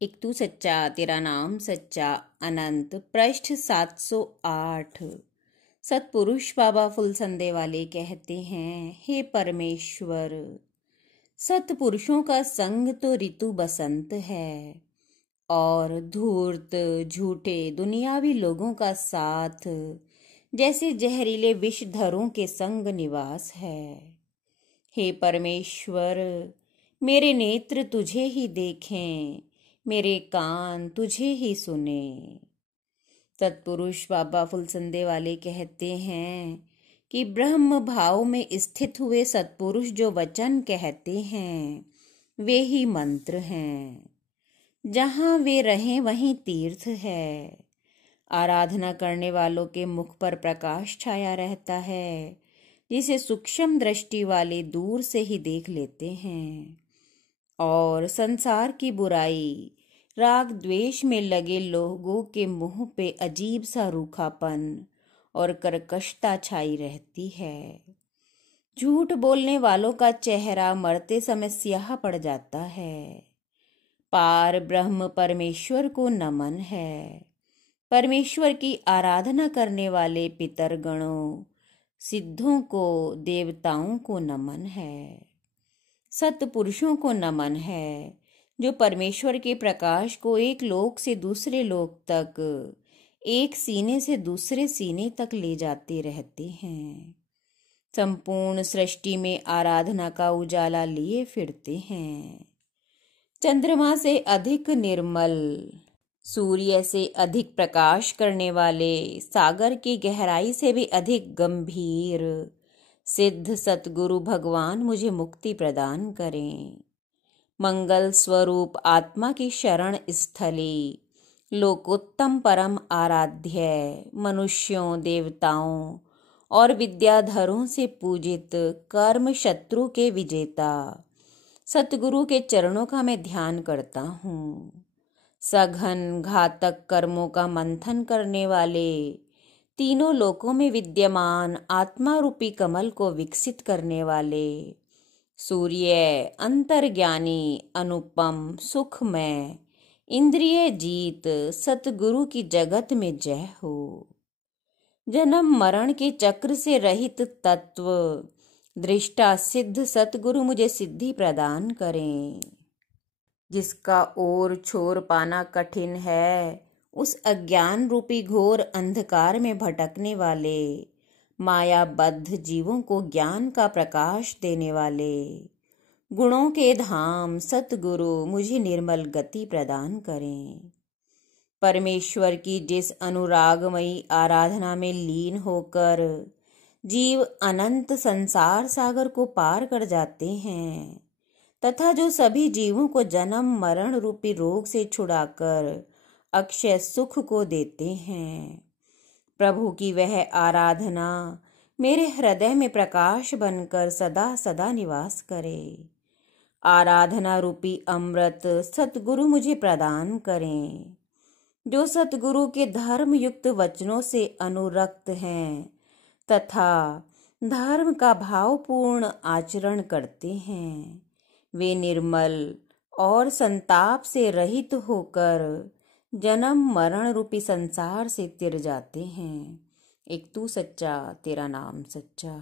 एक तू सच्चा तेरा नाम सच्चा अनंत पृष्ठ 708। सतपुरुष बाबा फुलसंदे वाले कहते हैं, हे परमेश्वर, सतपुरुषों का संग तो ऋतु बसंत है और धूर्त झूठे दुनियावी लोगों का साथ जैसे जहरीले विषधरों के संग निवास है। हे परमेश्वर, मेरे नेत्र तुझे ही देखें, मेरे कान तुझे ही सुने। सतपुरुष बाबा फुलसंदे वाले कहते हैं कि ब्रह्म भाव में स्थित हुए सतपुरुष जो वचन कहते हैं वे ही मंत्र हैं। जहाँ वे रहें वहीं तीर्थ है। आराधना करने वालों के मुख पर प्रकाश छाया रहता है, जिसे सूक्ष्म दृष्टि वाले दूर से ही देख लेते हैं। और संसार की बुराई, राग द्वेष में लगे लोगों के मुंह पे अजीब सा रूखापन और कर्कशता छाई रहती है। झूठ बोलने वालों का चेहरा मरते समय स्याह पड़ जाता है। पार ब्रह्म परमेश्वर को नमन है। परमेश्वर की आराधना करने वाले पितरगणों, सिद्धों को, देवताओं को नमन है। सतपुरुषों को नमन है, जो परमेश्वर के प्रकाश को एक लोक से दूसरे लोक तक, एक सीने से दूसरे सीने तक ले जाते रहते हैं। संपूर्ण सृष्टि में आराधना का उजाला लिए फिरते हैं। चंद्रमा से अधिक निर्मल, सूर्य से अधिक प्रकाश करने वाले, सागर की गहराई से भी अधिक गंभीर सिद्ध सतगुरु भगवान मुझे मुक्ति प्रदान करें। मंगल स्वरूप आत्मा की शरण स्थली, लोकोत्तम परम आराध्य, मनुष्यों, देवताओं और विद्याधरों से पूजित कर्म शत्रु के विजेता सतगुरु के चरणों का मैं ध्यान करता हूँ। सघन घातक कर्मों का मंथन करने वाले, तीनों लोकों में विद्यमान आत्मा रूपी कमल को विकसित करने वाले सूर्य, अंतर्ज्ञानी, अनुपम, सुखमय, इंद्रिय जीत सतगुरु की जगत में जय हो। जन्म मरण के चक्र से रहित तत्व दृष्टा सिद्ध सतगुरु मुझे सिद्धि प्रदान करें। जिसका ओर छोर पाना कठिन है, उस अज्ञान रूपी घोर अंधकार में भटकने वाले मायाबद्ध जीवों को ज्ञान का प्रकाश देने वाले गुणों के धाम सतगुरु मुझे निर्मल गति प्रदान करें। परमेश्वर की जिस अनुरागमयी आराधना में लीन होकर जीव अनंत संसार सागर को पार कर जाते हैं, तथा जो सभी जीवों को जन्म मरण रूपी रोग से छुड़ाकर अक्षय सुख को देते हैं, प्रभु की वह आराधना मेरे हृदय में प्रकाश बनकर सदा सदा निवास करे। आराधना रूपी अमृत सतगुरु मुझे प्रदान करें, जो सतगुरु के धर्म युक्त वचनों से अनुरक्त हैं तथा धर्म का भावपूर्ण आचरण करते हैं। वे निर्मल और संताप से रहित होकर जन्म मरण रूपी संसार से तिर जाते हैं। एक तू सच्चा तेरा नाम सच्चा।